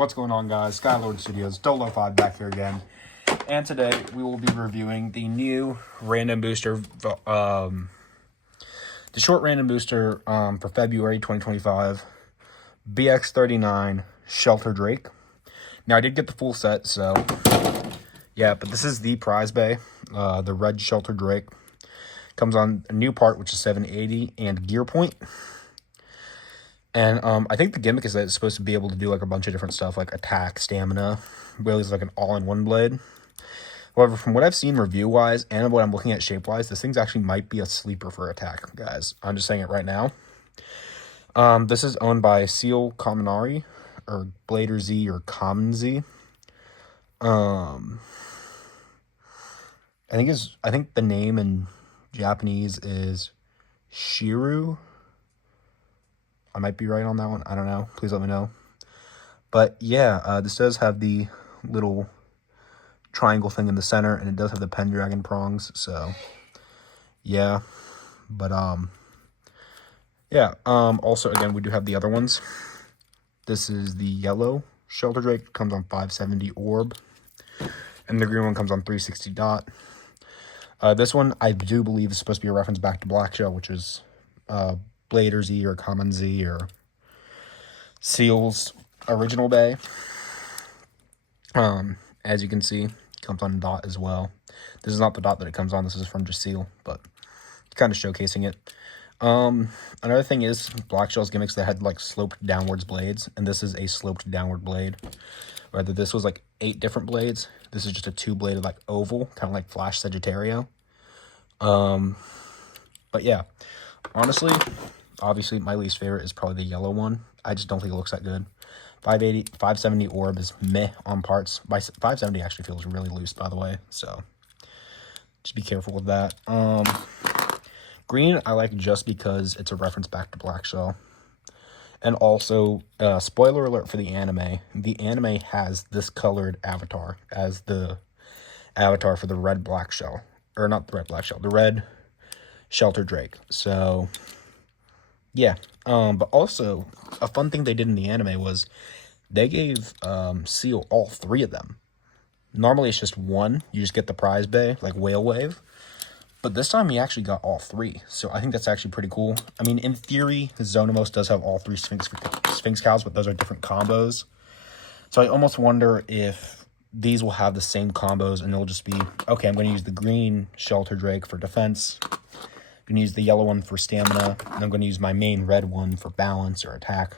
What's going on, guys? Skylord Studios, Dolo5 back here again. And today we will be reviewing the new random booster, the short random booster for February 2025, BX39 Shelter Drake. Now, I did get the full set, so yeah, but this is the prize bay, the red Shelter Drake. Comes on a new part, which is 780, and gear point. And I think the gimmick is that it's supposed to be able to do like a bunch of different stuff, like attack, stamina. Really, it's like an all-in-one blade. However, from what I've seen review-wise and what I'm looking at shape-wise, this thing's actually might be a sleeper for attack, guys. I'm just saying it right now. This is owned by Seal Kaminari, or Blader Z, or Common Z. I think the name in Japanese is Shiru. I might be right on that one. I don't know. Please let me know. But yeah, this does have the little triangle thing in the center, and it does have the Pendragon prongs. So yeah, but yeah. Also, again, we do have the other ones. This is the yellow Shelter Drake. Comes on 570 orb, and the green one comes on 360 dot. This one I do believe is supposed to be a reference back to Black Shell, which is Blader Z or Common Z or Seal's original bay. As you can see, it comes on a dot as well. This is not the dot that it comes on. This is from just Seal, but kind of showcasing it. Another thing is Black Shell's gimmicks that had like sloped downwards blades, and this is a sloped downward blade. Whether this was like 8 different blades, this is just a 2-bladed like oval, kind of like Flash Sagittario. But yeah, honestly, obviously, my least favorite is probably the yellow one. I just don't think it looks that good. 570 orb is meh on parts. 570 actually feels really loose, by the way. So, just be careful with that. Green, I like just because it's a reference back to Black Shell. And also, spoiler alert for the anime. The anime has this colored avatar as the avatar for the red Black Shell. Or not the red Black Shell, the red Shelter Drake. So yeah, but also a fun thing they did in the anime was they gave Seal all 3 of them. Normally it's just one. You just get the prize bay, like Whale Wave. But this time he actually got all 3. So I think that's actually pretty cool. I mean, in theory, Zonomos does have all 3 Sphinx Cows, but those are different combos. So I almost wonder if these will have the same combos and it'll just be, okay, I'm going to use the green Shelter Drake for defense. I'm going to use the yellow one for stamina, and I'm going to use my main red one for balance or attack.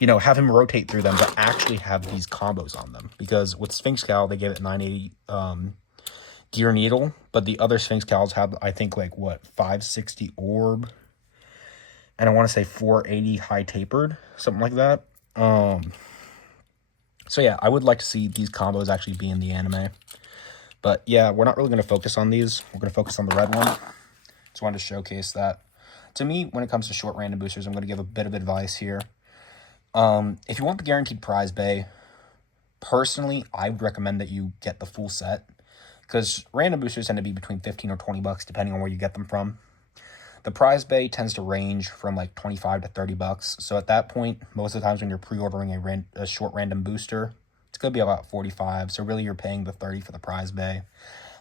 You know, have him rotate through them, but actually have these combos on them. Because with Sphinx Cow, they gave it 980 gear needle, but the other Sphinx Cows have, I think, like, what, 560 orb? And I want to say 480 high tapered, something like that. So yeah, I would like to see these combos actually be in the anime. But yeah, we're not really going to focus on these. We're going to focus on the red one. Just wanted to showcase that. To me, when it comes to short random boosters, I'm going to give a bit of advice here. If you want the guaranteed prize bay, personally, I would recommend that you get the full set. Because random boosters tend to be between 15 or 20 bucks, depending on where you get them from. The prize bay tends to range from like 25 to 30 bucks. So at that point, most of the times when you're pre-ordering a short random booster, it's going to be about 45. So really, you're paying the 30 for the prize bay,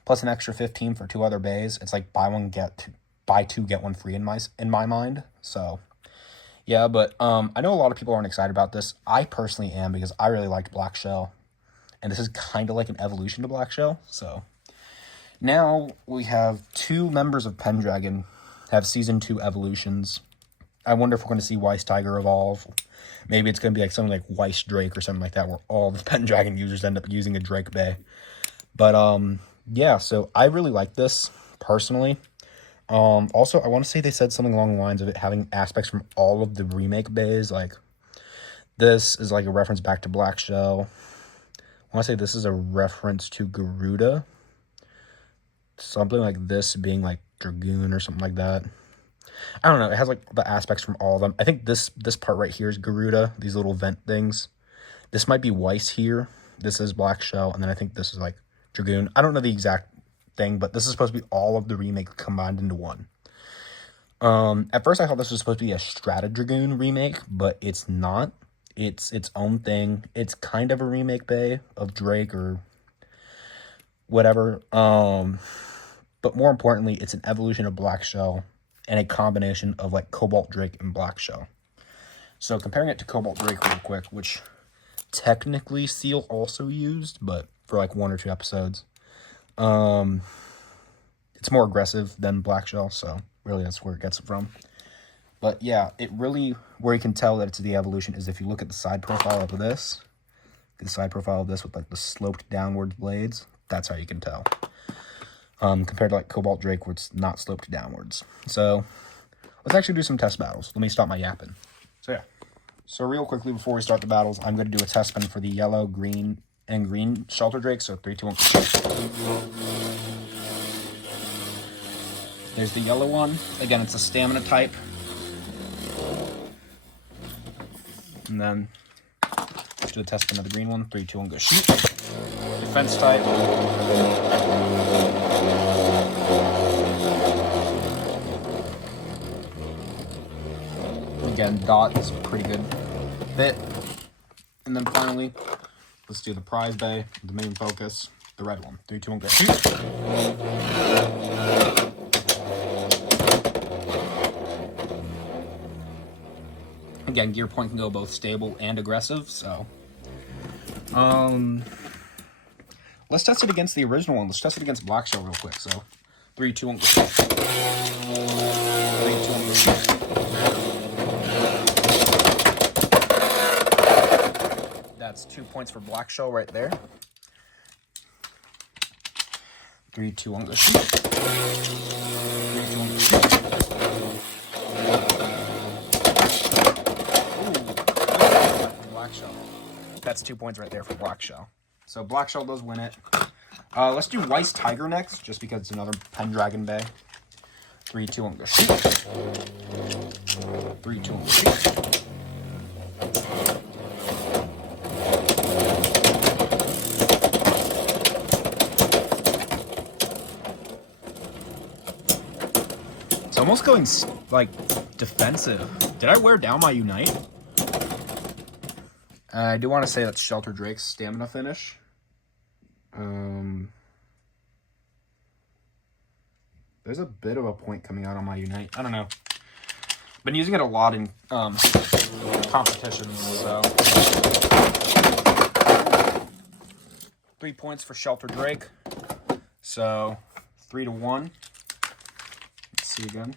plus an extra 15 for 2 other bays. It's like buy 2 get 1 free in my mind. So yeah, but I know a lot of people aren't excited about this. I personally am, because I really liked Black Shell, and this is kind of like an evolution to Black Shell. So now we have 2 members of Pendragon have Season 2 evolutions. I wonder if we're going to see Weiss Tiger evolve. Maybe it's going to be like something like Weiss Drake or something like that, where all the Pendragon users end up using a Drake bay. But yeah, so I really like this personally. Also, I want to say they said something along the lines of it having aspects from all of the remake bays. Like, this is like a reference back to Black Shell. I want to say this is a reference to Garuda. Something like this being like Dragoon or something like that. I don't know. It has like the aspects from all of them. I think this part right here is Garuda. These little vent things. This might be Weiss here. This is Black Shell. And then I think this is like Dragoon. I don't know the exact thing, but this is supposed to be all of the remake combined into one. At first I thought this was supposed to be a Strata Dragoon remake, but it's not. It's its own thing. It's kind of a remake bay of Drake or whatever. But more importantly, it's an evolution of Black Shell and a combination of like Cobalt Drake and Black Shell. So comparing it to Cobalt Drake real quick, which technically Seal also used, but for like 1 or 2 episodes. It's more aggressive than Black Shell, so really that's where it gets it from. But yeah, it really, where you can tell that it's the evolution is if you look at the side profile of this, the side profile of this with like the sloped downwards blades, that's how you can tell. Compared to like Cobalt Drake where it's not sloped downwards. So let's actually do some test battles. Let me stop my yapping. So yeah. So real quickly before we start the battles, I'm going to do a test spin for the yellow, green, and green Shelter Drake. So 3, 2, 1. There's the yellow one. Again, it's a stamina type. And then let's do a test spin of the green one. 3, 2, 1, go shoot. Defense type. Again, dot is a pretty good fit. And then finally, let's do the prize bay, the main focus, the red one. 3, 2, 1, go shoot. Again, gear point can go both stable and aggressive, so let's test it against the original one. Let's test it against Black Shell real quick. So 3, 2, 1, go. 3, 2, 1, go. That's 2 points for Black Shell right there. 3, 2, 1, go. 3, 2, 1, go. Black Shell. That's 2 points right there for Black Shell. So Black Shell does win it. Let's do Weiss Tiger next, just because it's another Pendragon Bay. 3, 2, 1, go shoot. 3, 2, 1, go shoot. It's almost going like defensive. Did I wear down my Unite? I do want to say that's Shelter Drake's stamina finish. There's a bit of a point coming out on my Unite. I don't know. Been using it a lot in competitions, so. 3 points for Shelter Drake. So 3 to 1. Let's see again.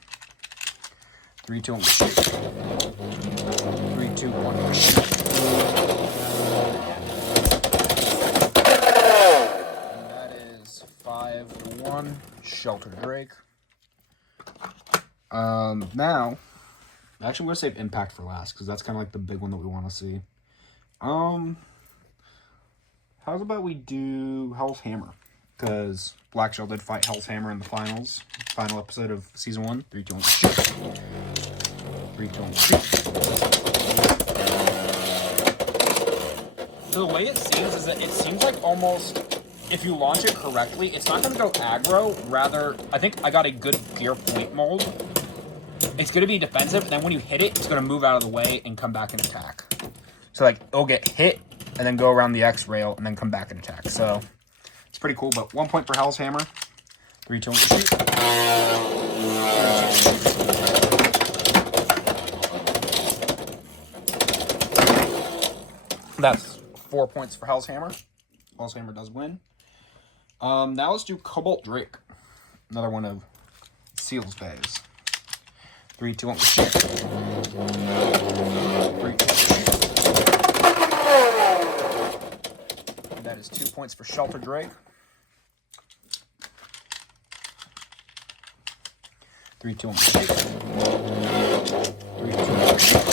3, 2, 1. 3, 2, 1. And that is 5 to 1. Shelter Drake. Now, actually, I'm going to save Impact for last, because that's kind of like the big one that we want to see. How's about we do Hell's Hammer? Because Black Shell did fight Hell's Hammer in the final episode of Season 1. 3, 2, 1, shoot. 3, 2, 1, shoot. So the way it seems is that it seems like almost, if you launch it correctly, it's not going to go aggro. Rather, I think I got a good gear point mold. It's going to be defensive, and then when you hit it, it's going to move out of the way and come back and attack. So, like, it'll get hit, and then go around the X rail, and then come back and attack. So, it's pretty cool, but 1 point for Hell's Hammer. 3, 2, 1, shoot. That's 4 points for Hell's Hammer. Hell's Hammer does win. Now let's do Cobalt Drake. Another one of Seal's bays. 3, 2, 1, shoot. 3, 2, 1, shoot. And that is 2 points for Shelter Drake. 3, 2, 1, shoot. 3, 2, 1, shoot.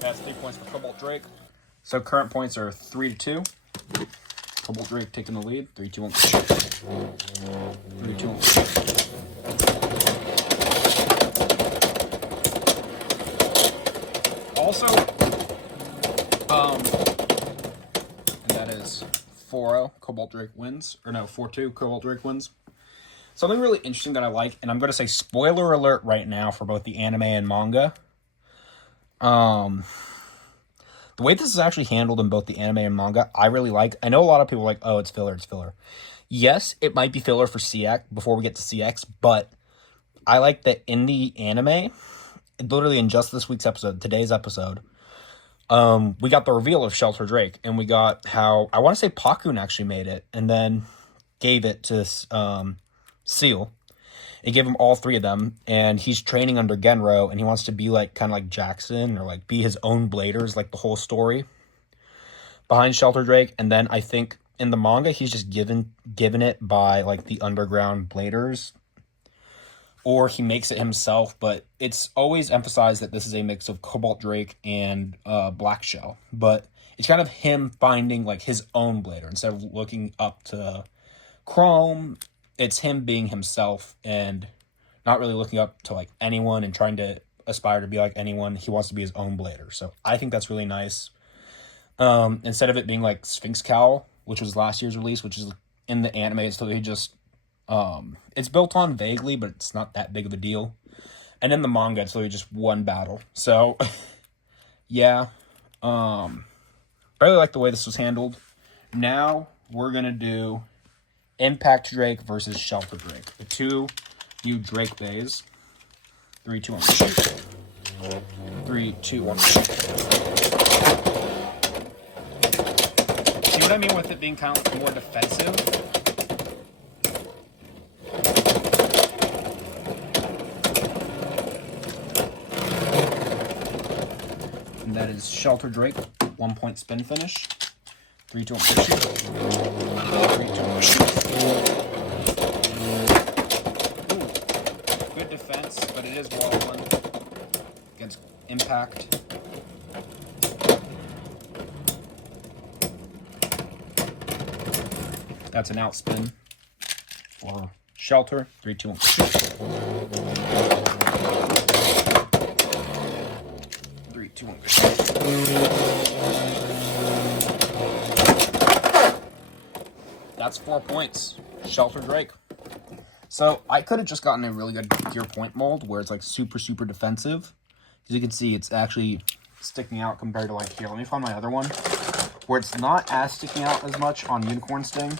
That's 3 points for Cobalt Drake. So current points are 3 to 2. Cobalt Drake taking the lead. 3, 2, 1, shoot. 3, 2, 1, shoot. Also, and that is 4-0. Cobalt Drake wins. Or no, 4-2. Cobalt Drake wins. Something really interesting that I like, and I'm going to say spoiler alert right now for both the anime and manga. The way this is actually handled in both the anime and manga, I really like. I know a lot of people are like, oh, it's filler, it's filler. Yes, it might be filler for CX before we get to CX, but I like that in the anime, literally in just this week's episode, today's episode, we got the reveal of Shelter Drake, and we got how, I want to say Pakun actually made it, and then gave it to Seal. He gave him all three of them, and he's training under Genro, and he wants to be like kind of like Jackson, or like be his own bladers, like the whole story behind Shelter Drake. And then I think in the manga, he's just given it by like the underground bladers, or he makes it himself. But it's always emphasized that this is a mix of Cobalt Drake and Black Shell. But it's kind of him finding like his own blader instead of looking up to Chrome. It's him being himself and not really looking up to like anyone and trying to aspire to be like anyone. He wants to be his own blader. So I think that's really nice. Instead of it being like Sphinx Cowl, which was last year's release, which is in the anime, it's literally just it's built on vaguely, but it's not that big of a deal. And in the manga, it's literally just one battle. So yeah. I really like the way this was handled. Now we're gonna do Impact Drake versus Shelter Drake. The two new Drake bays. 3, 2, 1, shoot. 3, 2, 1, shoot. See what I mean with it being kind of more defensive? And that is Shelter Drake, 1 point spin finish. 3, 2, 1, shoot. 3, 2, 1, shoot. Good defense, but it is wall one against Impact. That's an outspin for Shelter. 3, 2, 1, shoot. 3, 2, 1, shoot. That's 4 points. Shelter Drake. So I could have just gotten a really good gear point mold where it's like super, super defensive. As you can see, it's actually sticking out compared to like here. Let me find my other one where it's not as sticking out as much on Unicorn Sting.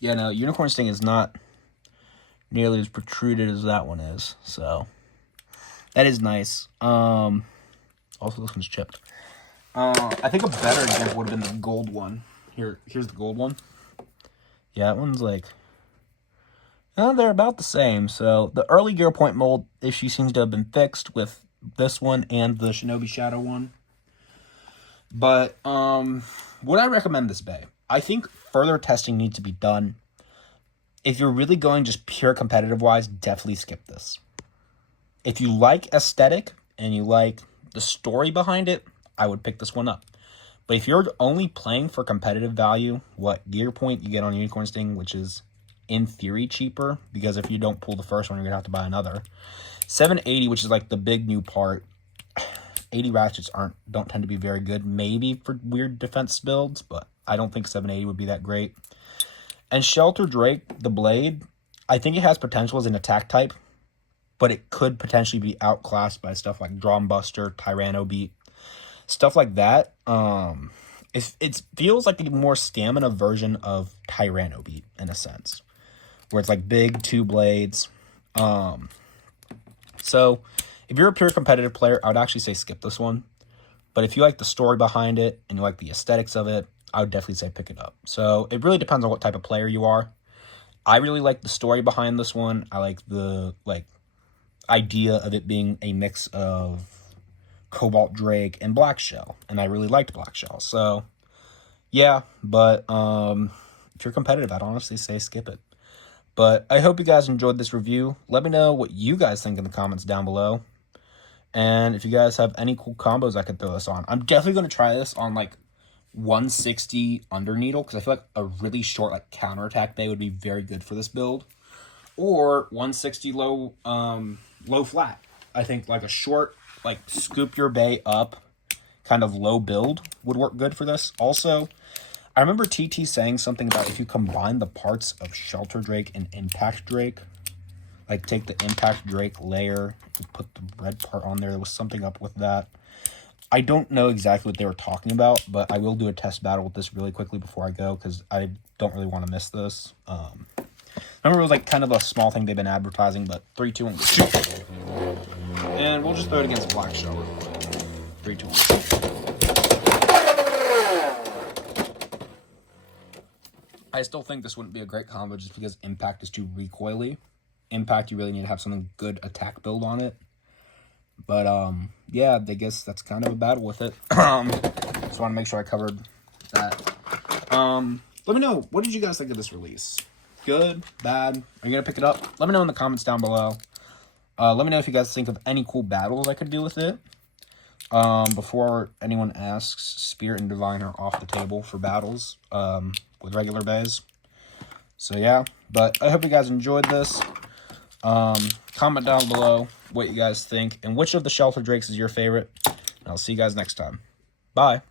Yeah, no, Unicorn Sting is not nearly as protruded as that one is. So that is nice. Also, this one's chipped. I think a better example would have been the gold one. Here's the gold one. Yeah, that one's like, they're about the same. So the early gear point mold issue seems to have been fixed with this one and the Shinobi Shadow one. But would I recommend this bay? I think further testing needs to be done. If you're really going just pure competitive wise, definitely skip this. If you like aesthetic and you like the story behind it, I would pick this one up. But if you're only playing for competitive value, what gear point you get on Unicorn Sting, which is in theory cheaper, because if you don't pull the first one, you're gonna have to buy another. 780, which is like the big new part. 80 ratchets don't tend to be very good, maybe for weird defense builds, but I don't think 780 would be that great. And Shelter Drake, the blade, I think it has potential as an attack type, but it could potentially be outclassed by stuff like Drum Buster, Tyranno Beat, stuff like that. It feels like a more stamina version of Tyranno Beat in a sense, where it's like big 2 blades. So if you're a pure competitive player, I would actually say skip this one. But if you like the story behind it and you like the aesthetics of it, I would definitely say pick it up. So it really depends on what type of player you are. I really like the story behind this one. I like the idea of it being a mix of Cobalt Drake and Black Shell, and I really liked Black Shell. So yeah, but if you're competitive, I'd honestly say skip it. But I hope you guys enjoyed this review. Let me know what you guys think in the comments down below. And if you guys have any cool combos I could throw this on. I'm definitely going to try this on like 160 Underneedle, because I feel like a really short like counterattack bay would be very good for this build. Or 160 low flat. I think like a short, like scoop your bay up kind of low build would work good for this. Also, I remember TT saying something about if you combine the parts of Shelter Drake and Impact Drake, Like, take the Impact Drake layer and put the red part on there. There was something up with that. I don't know exactly what they were talking about, but I will do a test battle with this really quickly before I go, because I don't really want to miss this. Remember, it was like kind of a small thing they've been advertising, but 3, 2, 1, shoot. And we'll just throw it against Black Shell real quick. 3, 2, 1. I still think this wouldn't be a great combo just because Impact is too recoily. Impact, you really need to have something good attack build on it. But, yeah, I guess that's kind of a battle with it. Just want to make sure I covered that. Let me know, what did you guys think of this release? Good? Bad? Are you going to pick it up? Let me know in the comments down below. Let me know if you guys think of any cool battles I could do with it. Before anyone asks, Spirit and Divine are off the table for battles with regular bays. So, yeah. But I hope you guys enjoyed this. Comment down below what you guys think and which of the Shelter Drakes is your favorite. And I'll see you guys next time. Bye.